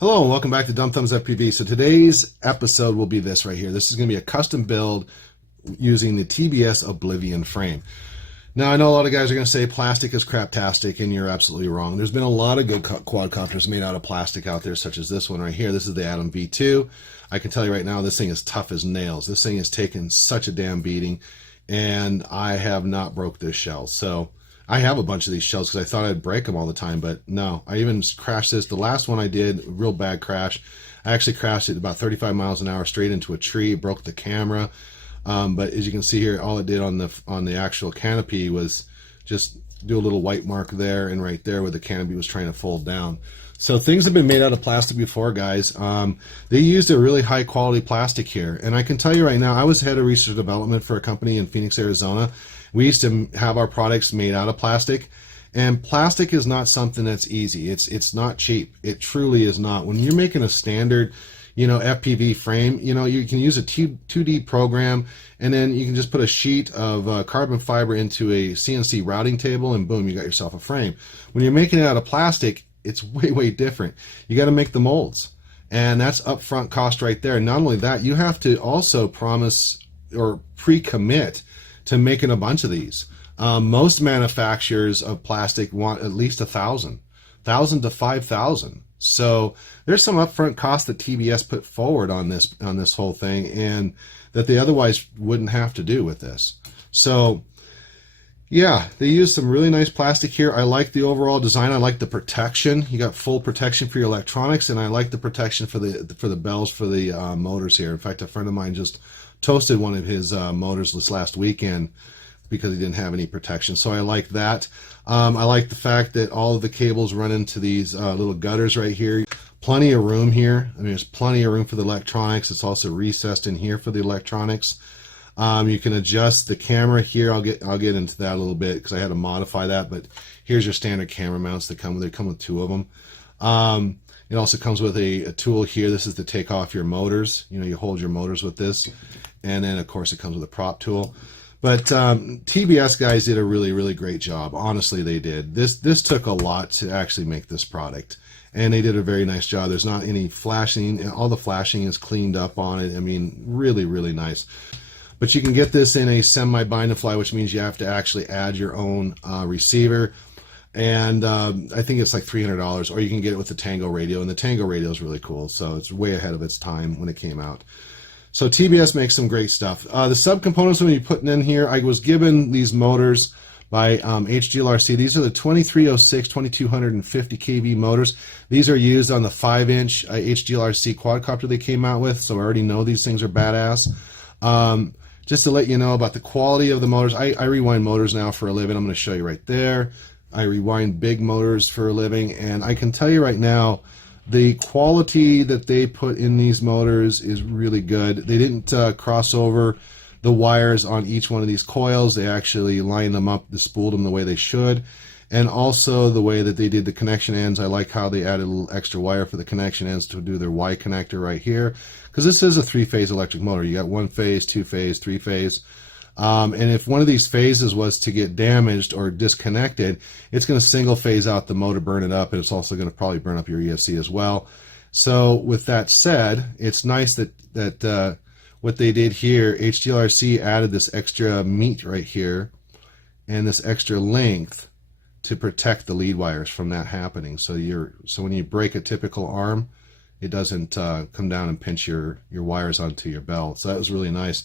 Hello and welcome back to Dumb Thumbs FPV. So today's episode will be this right here. This is going to be a custom build using the TBS Oblivion frame. Now I know a lot of guys are going to say plastic is craptastic, and you're absolutely wrong. There's been a lot of good quadcopters made out of plastic out there, such as this one right here. This is the Atom V2. I can tell you right now, this thing is tough as nails. This thing has taken such a damn beating, and I have not broke this shell. So I have a bunch of these shells because I thought I'd break them all the time, but no. I even crashed this. The last one I did, real bad crash. I actually crashed it about 35 miles an hour straight into a tree, broke the camera. But as you can see here, all it did on the actual canopy was just do a little white mark there and right there where the canopy was trying to fold down. So things have been made out of plastic before, guys. They used a really high quality plastic here. And I can tell you right now, I was head of research and development for a company in Phoenix, Arizona. We used to have our products made out of plastic, and plastic is not something that's easy. It's not cheap. It truly is not. When you're making a standard, FPV frame, you can use a 2D program, and then you can just put a sheet of carbon fiber into a CNC routing table, and boom, you got yourself a frame. When you're making it out of plastic, it's way, way different. You got to make the molds, and that's upfront cost right there. And not only that, you have to also promise or pre-commit to making a bunch of these. Most manufacturers of plastic want at least 1,000 to 5,000. So there's some upfront cost that TBS put forward on this whole thing, and that they otherwise wouldn't have to do with this. So yeah, they use some really nice plastic here. I like the overall design. I like the protection. You got full protection for your electronics, and I like the protection for the bells for the motors here. In fact, a friend of mine just toasted one of his motors this last weekend because he didn't have any protection. So I like that. I like the fact that all of the cables run into these little gutters right here. Plenty of room here. I mean, there's plenty of room for the electronics. It's also recessed in here for the electronics. You can adjust the camera here. I'll get into that a little bit because I had to modify that. But here's your standard camera mounts that come with. They come with 2 of them. It also comes with a tool here. This is to take off your motors. You hold your motors with this. And then, of course, it comes with a prop tool. But TBS guys did a really, really great job. Honestly, they did. This took a lot to actually make this product. And they did a very nice job. There's not any flashing. All the flashing is cleaned up on it. I mean, really, really nice. But you can get this in a semi-bind and fly, which means you have to actually add your own receiver. And I think it's like $300, or you can get it with the Tango radio. And the Tango radio is really cool. So it's way ahead of its time when it came out. So TBS makes some great stuff. The subcomponents when you're putting in here, I was given these motors by HGLRC. These are the 2306, 2250 kV motors. These are used on the 5-inch HGLRC quadcopter they came out with, so I already know these things are badass. Just to let you know about the quality of the motors, I rewind motors now for a living. I'm going to show you right there. I rewind big motors for a living, and I can tell you right now, the quality that they put in these motors is really good. They didn't cross over the wires on each one of these coils. They actually lined them up, they spooled them the way they should. And also the way that they did the connection ends. I like how they added a little extra wire for the connection ends to do their Y connector right here. Because this is a 3-phase electric motor. You got 1-phase, 2-phase, 3-phase. And if one of these phases was to get damaged or disconnected, it's going to single phase out the motor, burn it up, and it's also going to probably burn up your ESC as well. So with that said, it's nice that what they did here, HGLRC added this extra meat right here and this extra length to protect the lead wires from that happening. So when you break a typical arm, it doesn't come down and pinch your wires onto your belt. So that was really nice.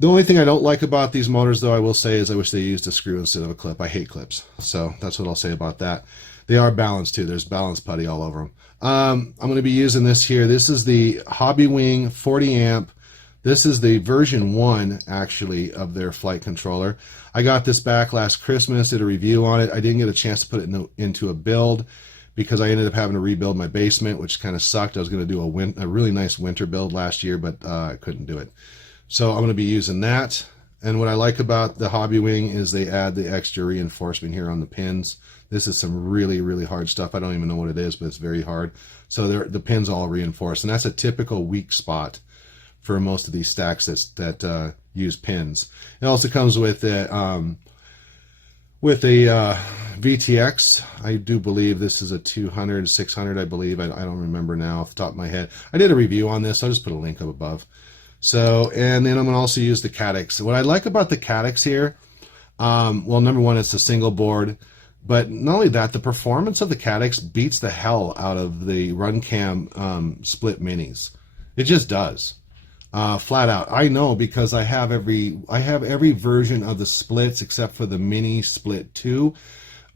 The only thing I don't like about these motors, though, I will say, is I wish they used a screw instead of a clip. I hate clips. So that's what I'll say about that. They are balanced, too. There's balance putty all over them. I'm going to be using this here. This is the Hobby Wing 40 amp. This is the version 1, actually, of their flight controller. I got this back last Christmas, did a review on it. I didn't get a chance to put it into a build because I ended up having to rebuild my basement, which kind of sucked. I was going to do a really nice winter build last year, but I couldn't do it. So I'm going to be using that. And what I like about the Hobby Wing is they add the extra reinforcement here on the pins. This is some really, really hard stuff. I don't even know what it is, but it's very hard. So the pins all reinforced. And that's a typical weak spot for most of these stacks that use pins. It also comes with a VTX. I do believe this is a 200, 600, I believe. I don't remember now off the top of my head. I did a review on this. I'll just put a link up above. So, and then I'm going to also use the Caddx. What I like about the Caddx here, well, number one, it's a single board. But not only that, the performance of the Caddx beats the hell out of the Runcam split minis. It just does. Flat out. I know because I have every version of the splits except for the mini split 2,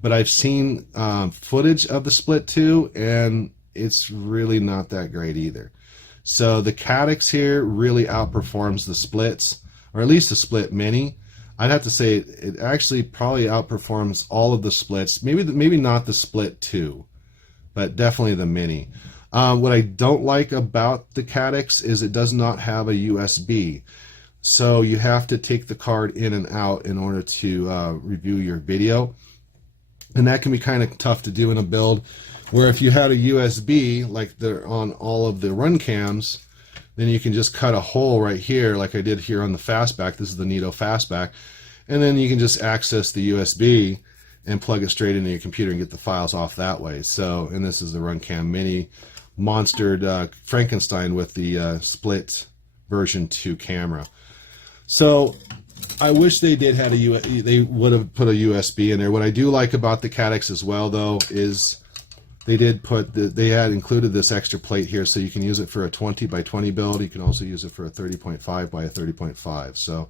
but I've seen footage of the split 2 and it's really not that great either. So the Caddx here really outperforms the splits, or at least the split mini. I'd have to say it actually probably outperforms all of the splits. Maybe not the split 2, but definitely the mini. What I don't like about the Caddx is it does not have a USB. So you have to take the card in and out in order to review your video. And that can be kind of tough to do in a build where if you had a USB like they're on all of the run cams, then you can just cut a hole right here like I did here on the Fastback. This is the Nito Fastback. And then you can just access the USB and plug it straight into your computer and get the files off that way. So, and this is the Runcam Mini monstered Frankenstein with the split version 2 camera. So I wish they did had they would have put a USB in there. What I do like about the Caddx as well, though, is they did put they had included this extra plate here, so you can use it for a 20 by 20 build. You can also use it for a 30.5 by a 30.5. So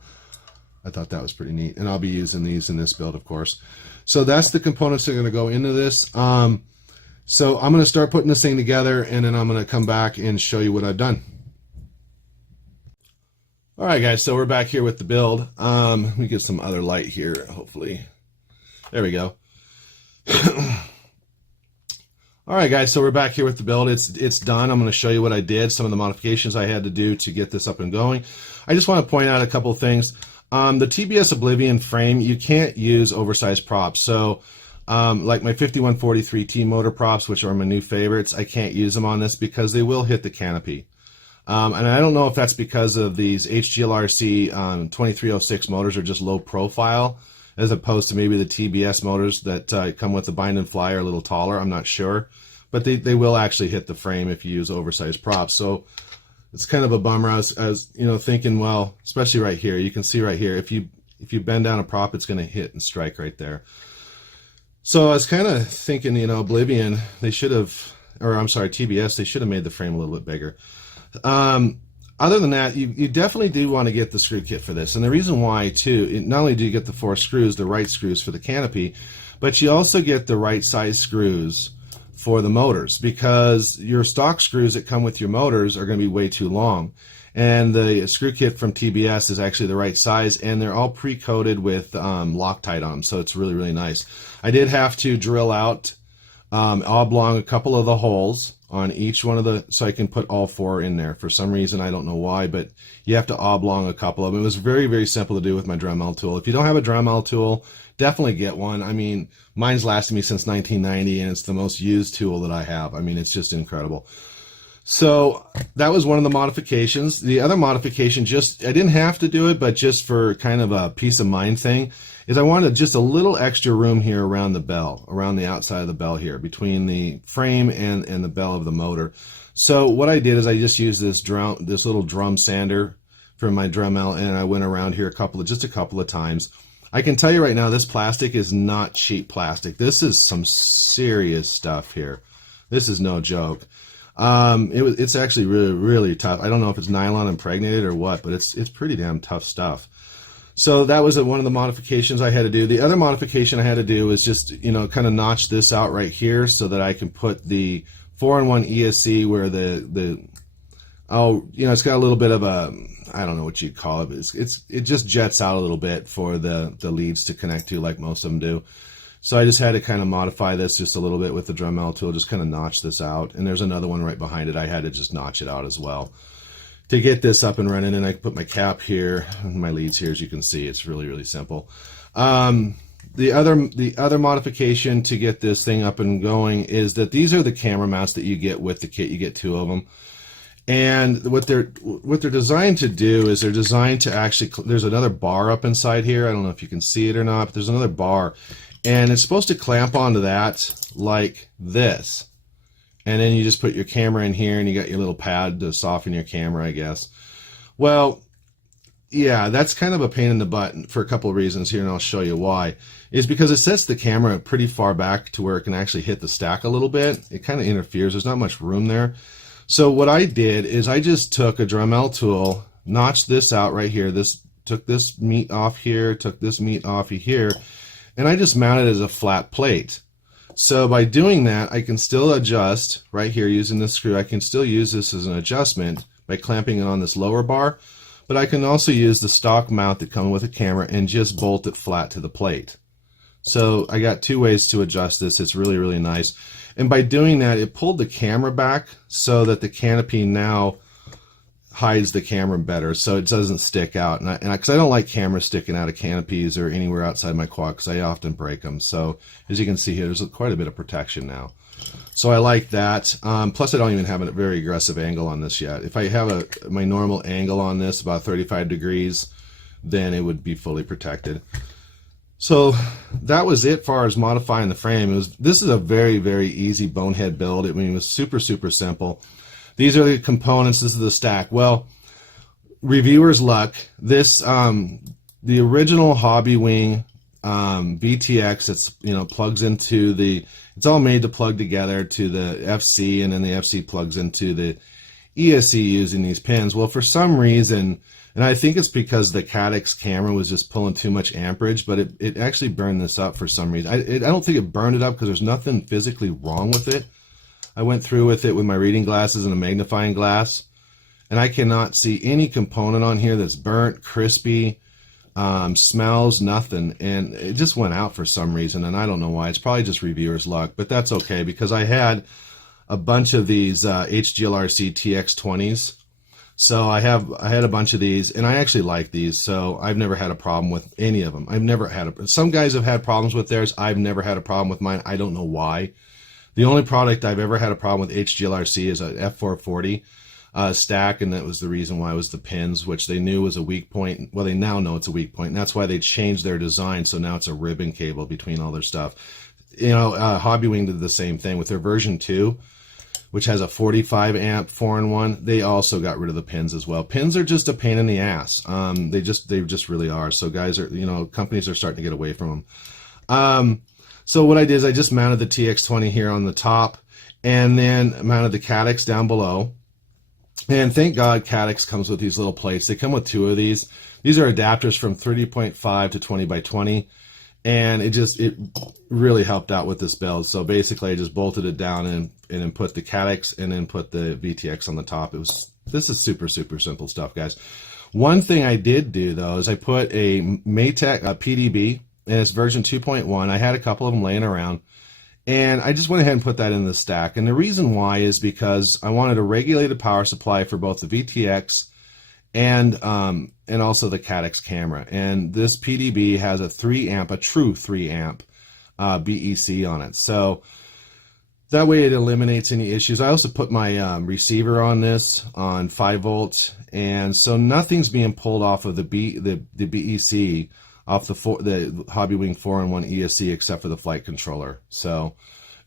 I thought that was pretty neat, and I'll be using these in this build, of course. So that's the components that are going to go into this. So I'm going to start putting this thing together, and then I'm going to come back and show you what I've done. All right, guys, so we're back here with the build. Let me get some other light here, hopefully. There we go. All right, guys, so we're back here with the build. It's done. I'm going to show you what I did, some of the modifications I had to do to get this up and going. I just want to point out a couple of things. The TBS Oblivion frame, you can't use oversized props. So like my 5143T motor props, which are my new favorites, I can't use them on this because they will hit the canopy. And I don't know if that's because of these HGLRC 2306 motors are just low profile, as opposed to maybe the TBS motors that come with the bind and fly are a little taller. I'm not sure. But they will actually hit the frame if you use oversized props. So it's kind of a bummer. I was you know, thinking, well, especially right here, you can see right here, if you bend down a prop, it's going to hit and strike right there. So I was kind of thinking, you know, Oblivion, they should have, or I'm sorry, TBS, they should have made the frame a little bit bigger. Other than that, you definitely do want to get the screw kit for this. And the reason why, too, not only do you get the 4 screws, the right screws for the canopy, but you also get the right size screws for the motors, because your stock screws that come with your motors are going to be way too long. And the screw kit from TBS is actually the right size, and they're all pre-coated with Loctite on them, so it's really, really nice. I did have to drill out oblong a couple of the holes on each one of the, so I can put all 4 in there. For some reason, I don't know why, but you have to oblong a couple of them. It was very, very simple to do with my Dremel tool. If you don't have a Dremel tool, definitely get one. I mean, mine's lasted me since 1990, and it's the most used tool that I have. I mean, it's just incredible. So that was one of the modifications. The other modification, just, I didn't have to do it, but just for kind of a peace of mind thing, is I wanted just a little extra room here around the bell, around the outside of the bell here, between the frame and the bell of the motor. So what I did is I just used this little drum sander for my Dremel, and I went around here just a couple of times. I can tell you right now, this plastic is not cheap plastic. This is some serious stuff here. This is no joke. It's actually really, really tough. I don't know if it's nylon impregnated or what, but it's pretty damn tough stuff. So that was one of the modifications I had to do. The other modification I had to do was just, you know, kind of notch this out right here so that I can put the 4-in-1 ESC where it's got a little bit of a, I don't know what you'd call it, but it just jets out a little bit for the leads to connect to, like most of them do. So I just had to kind of modify this just a little bit with the Dremel tool, just kind of notch this out. And there's another one right behind it. I had to just notch it out as well to get this up and running. And I put my cap here, and my leads here, as you can see. It's really, really simple. The other modification to get this thing up and going is that these are the camera mounts that you get with the kit. You get 2 of them. And what they're designed to do is they're designed to actually, there's another bar up inside here. I don't know if you can see it or not, but there's another bar. And it's supposed to clamp onto that like this. And then you just put your camera in here and you got your little pad to soften your camera, I guess. Well, yeah, that's kind of a pain in the butt for a couple of reasons here, and I'll show you why. Is because it sets the camera pretty far back to where it can actually hit the stack a little bit. It kind of interferes. There's not much room there. So what I did is I just took a Dremel tool, notched this out right here. Took this meat off here, took this meat off here, and I just mounted it as a flat plate. So by doing that, I can still adjust right here using this screw. I can still use this as an adjustment by clamping it on this lower bar, but I can also use the stock mount that comes with a camera and just bolt it flat to the plate. So I got two ways to adjust this. It's really, really nice. And by doing that, it pulled the camera back so that the canopy now hides the camera better, so it doesn't stick out. And because I don't like cameras sticking out of canopies or anywhere outside my quad, because I often break them. So as you can see here, there's quite a bit of protection now. So I like that. Plus, I don't even have a very aggressive angle on this yet. If I have my normal angle on this, about 35 degrees, then it would be fully protected. So that was it as far as modifying the frame. This is a very, very easy bonehead build. I mean, it was super, super simple. These are the components. This is the stack. Well, reviewer's luck. This, the original Hobby Wing VTX, it's, plugs into it's all made to plug together to the FC, and then the FC plugs into the ESC using these pins. Well, for some reason, and I think it's because the Caddx camera was just pulling too much amperage, but it actually burned this up for some reason. I don't think it burned it up because there's nothing physically wrong with it. I went through with it with my reading glasses and a magnifying glass, and I cannot see any component on here that's burnt, crispy, smells, nothing. And it just went out for some reason, and I don't know why. It's probably just reviewer's luck, but that's okay because I had a bunch of these HGLRC TX20s. So I had a bunch of these, and I actually like these, so I've never had a problem with any of them. I've never had some guys have had problems with theirs. I've never had a problem with mine. I don't know why. The only product I've ever had a problem with HGLRC is a F440 stack, and that was the reason why it was the pins, which they knew was a weak point. Well, they now know it's a weak point, and that's why they changed their design, so now it's a ribbon cable between all their stuff. Hobby Wing did the same thing with their version 2, which has a 45 amp 4-in-1. They also got rid of the pins as well. Pins are just a pain in the ass. They just really are. So guys companies are starting to get away from them. So what I did is I just mounted the TX20 here on the top, and then mounted the Caddx down below. And thank God Caddx comes with these little plates. They come with 2 of these. These are adapters from 30.5 to 20 by 20. And it really helped out with this build. So basically I just bolted it down and then put the Caddx and then put the VTX on the top. This is super, super simple stuff, guys. One thing I did do though is I put a Maytech PDB, and it's version 2.1. I had a couple of them laying around, and I just went ahead and put that in the stack. And the reason why is because I wanted a regulated power supply for both the VTX and also the Caddx camera. And this PDB has a 3 amp, a true 3 amp BEC on it. So that way it eliminates any issues. I also put my receiver on this on 5 volt, and so nothing's being pulled off of the BEC off the Hobby Wing 4-in-1 ESC except for the flight controller. So,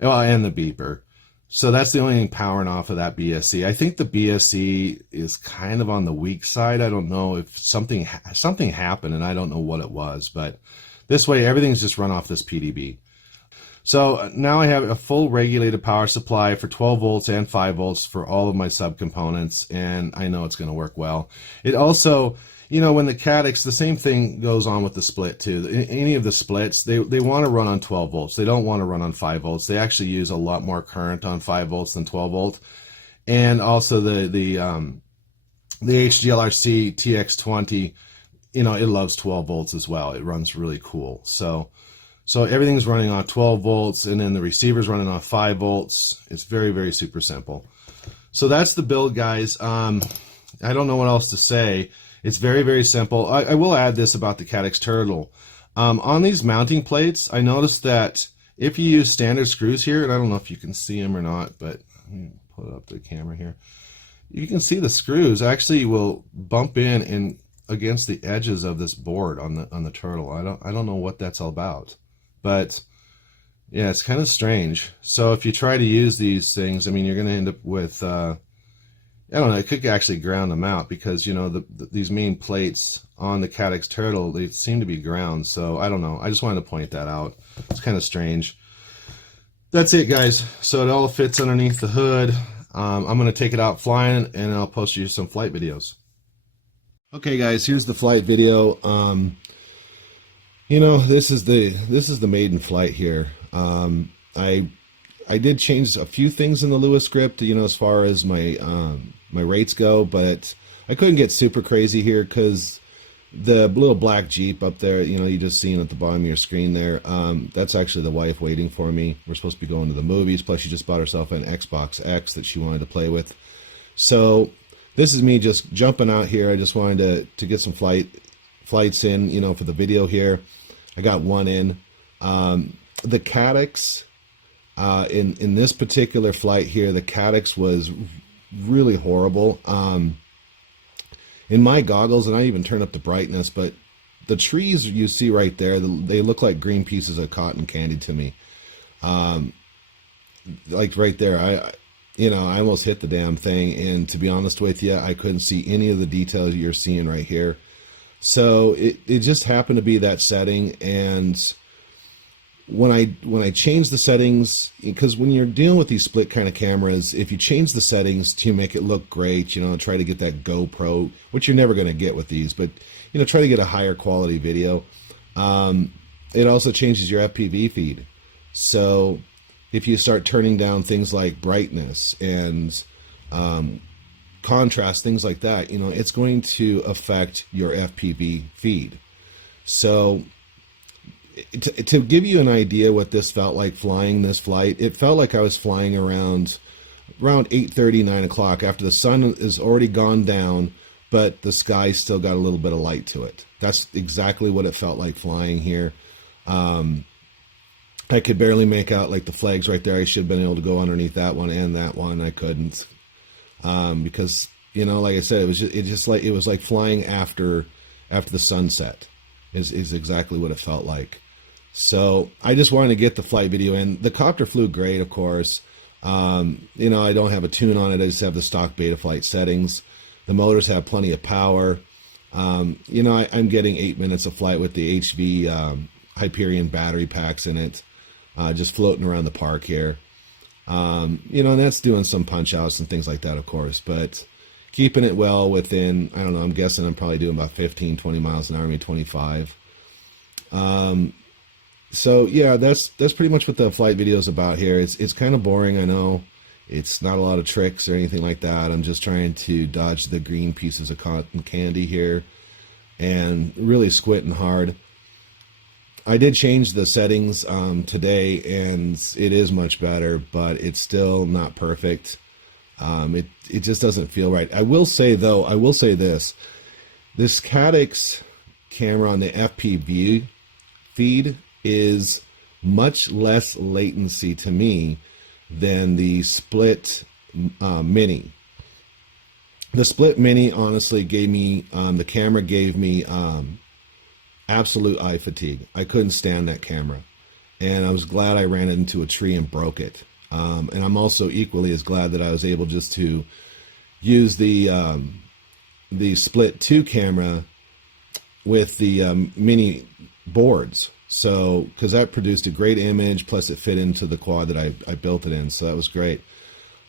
and the beeper. So that's the only thing powering off of that BSC. I think the BSC is kind of on the weak side. I don't know if something happened, and I don't know what it was, but this way everything's just run off this PDB. So now I have a full regulated power supply for 12 volts and 5 volts for all of my subcomponents, and I know it's going to work well. It also, when the Caddx, the same thing goes on with the split too. Any of the splits, they want to run on 12 volts. They don't want to run on 5 volts. They actually use a lot more current on 5 volts than 12 volt. And also the HGLRC TX20, it loves 12 volts as well. It runs really cool. So everything's running on 12 volts, and then the receiver's running on 5 volts. It's very, very super simple. So that's the build, guys. I don't know what else to say. It's very, very simple. I will add this about the Caddx Turtle. On these mounting plates, I noticed that if you use standard screws here, and I don't know if you can see them or not, but let me put up the camera here. You can see the screws actually will bump in and against the edges of this board on the Turtle. I don't know what that's all about, But yeah, it's kind of strange. So if you try to use these things, I mean, you're going to end up with, I don't know, it could actually ground them out because, you know, these main plates on the Caddx Turtle, they seem to be ground. So I don't know. I just wanted to point that out. It's kind of strange. That's it, guys. So it all fits underneath the hood. I'm going to take it out flying, and I'll post you some flight videos. Okay, guys, here's the flight video. You know, this is the maiden flight here. I did change a few things in the Lewis script, you know, as far as my my rates go, but I couldn't get super crazy here because the little black Jeep up there, you know, you just seen at the bottom of your screen there, that's actually the wife waiting for me. We're supposed to be going to the movies, plus she just bought herself an Xbox X that she wanted to play with. So this is me just jumping out here. I just wanted to get some flights in, you know, for the video here. I got one in. The Caddx, in this particular flight here, the Caddx was really horrible. In my goggles, and I even turned up the brightness, but the trees you see right there, they look like green pieces of cotton candy to me. Like right there, I almost hit the damn thing, and to be honest with you, I couldn't see any of the details you're seeing right here. So it just happened to be that setting, and when I changed the settings, because when you're dealing with these split kind of cameras, if you change the settings to make it look great, you know, try to get that GoPro, which you're never going to get with these, but, you know, try to get a higher quality video. It also changes your FPV feed. So if you start turning down things like brightness and contrast, things like that, you know, it's going to affect your FPV feed. So to give you an idea what this felt like flying this flight, it felt like I was flying around 8:30, 9 o'clock after the sun is already gone down, but the sky still got a little bit of light to it. That's exactly what it felt like flying here. I could barely make out like the flags right there. I should have been able to go underneath that one and that one. I couldn't, because, you know, like I said, it was like flying after the sunset is exactly what it felt like. So I just wanted to get the flight video in. The copter flew great, of course. You know, I don't have a tune on it. I just have the stock Betaflight settings. The motors have plenty of power. You know, I'm getting 8 minutes of flight with the HV Hyperion battery packs in it, just floating around the park here. You know, and that's doing some punch outs and things like that, of course, but keeping it well within, I don't know, I'm guessing I'm probably doing about 15, 20 miles an hour, maybe 25. So yeah, that's pretty much what the flight video is about here. It's kind of boring, I know. It's not a lot of tricks or anything like that. I'm just trying to dodge the green pieces of cotton candy here and really squinting hard. I did change the settings today, and it is much better, but it's still not perfect. It just doesn't feel right. I will say this Caddx camera on the FPV feed is much less latency to me than the Split Mini. The Split Mini honestly gave me, the camera gave me absolute eye fatigue. I couldn't stand that camera, and I was glad I ran it into a tree and broke it. And I'm also equally as glad that I was able just to use the Split 2 camera with the mini boards. So, because that produced a great image, plus it fit into the quad that I built it in, so that was great.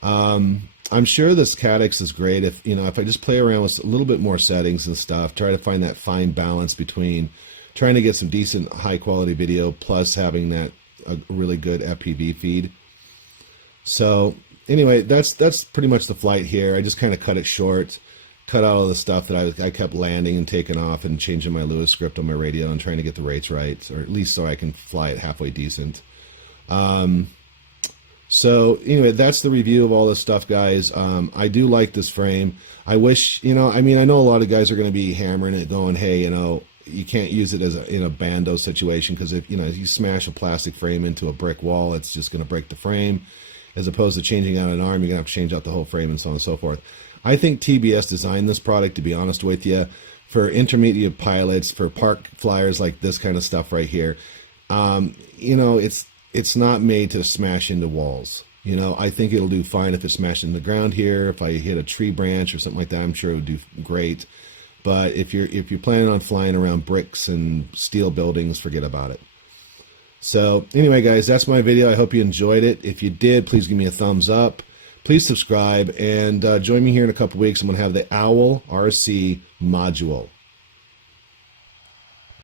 I'm sure this Caddx is great if I just play around with a little bit more settings and stuff, try to find that fine balance between trying to get some decent high quality video plus having that a really good FPV feed. So anyway, that's pretty much the flight here. I just kind of cut it short, cut out all the stuff that I kept landing and taking off and changing my Lewis script on my radio and trying to get the rates right, or at least so I can fly it halfway decent. So anyway, that's the review of all this stuff, guys. I do like this frame. I wish, I know a lot of guys are going to be hammering it going, hey, you can't use it in a bando situation, because if you smash a plastic frame into a brick wall, it's just going to break the frame. As opposed to changing out an arm, you're going to have to change out the whole frame and so on and so forth. I think TBS designed this product, to be honest with you, for intermediate pilots, for park flyers like this kind of stuff right here. You know, it's not made to smash into walls. You know, I think it'll do fine if it's smashed in the ground here. If I hit a tree branch or something like that, I'm sure it would do great. But if you're planning on flying around bricks and steel buildings, forget about it. So anyway, guys, that's my video. I hope you enjoyed it. If you did, please give me a thumbs up. Please subscribe and join me here in a couple weeks. I'm going to have the Owl RC module.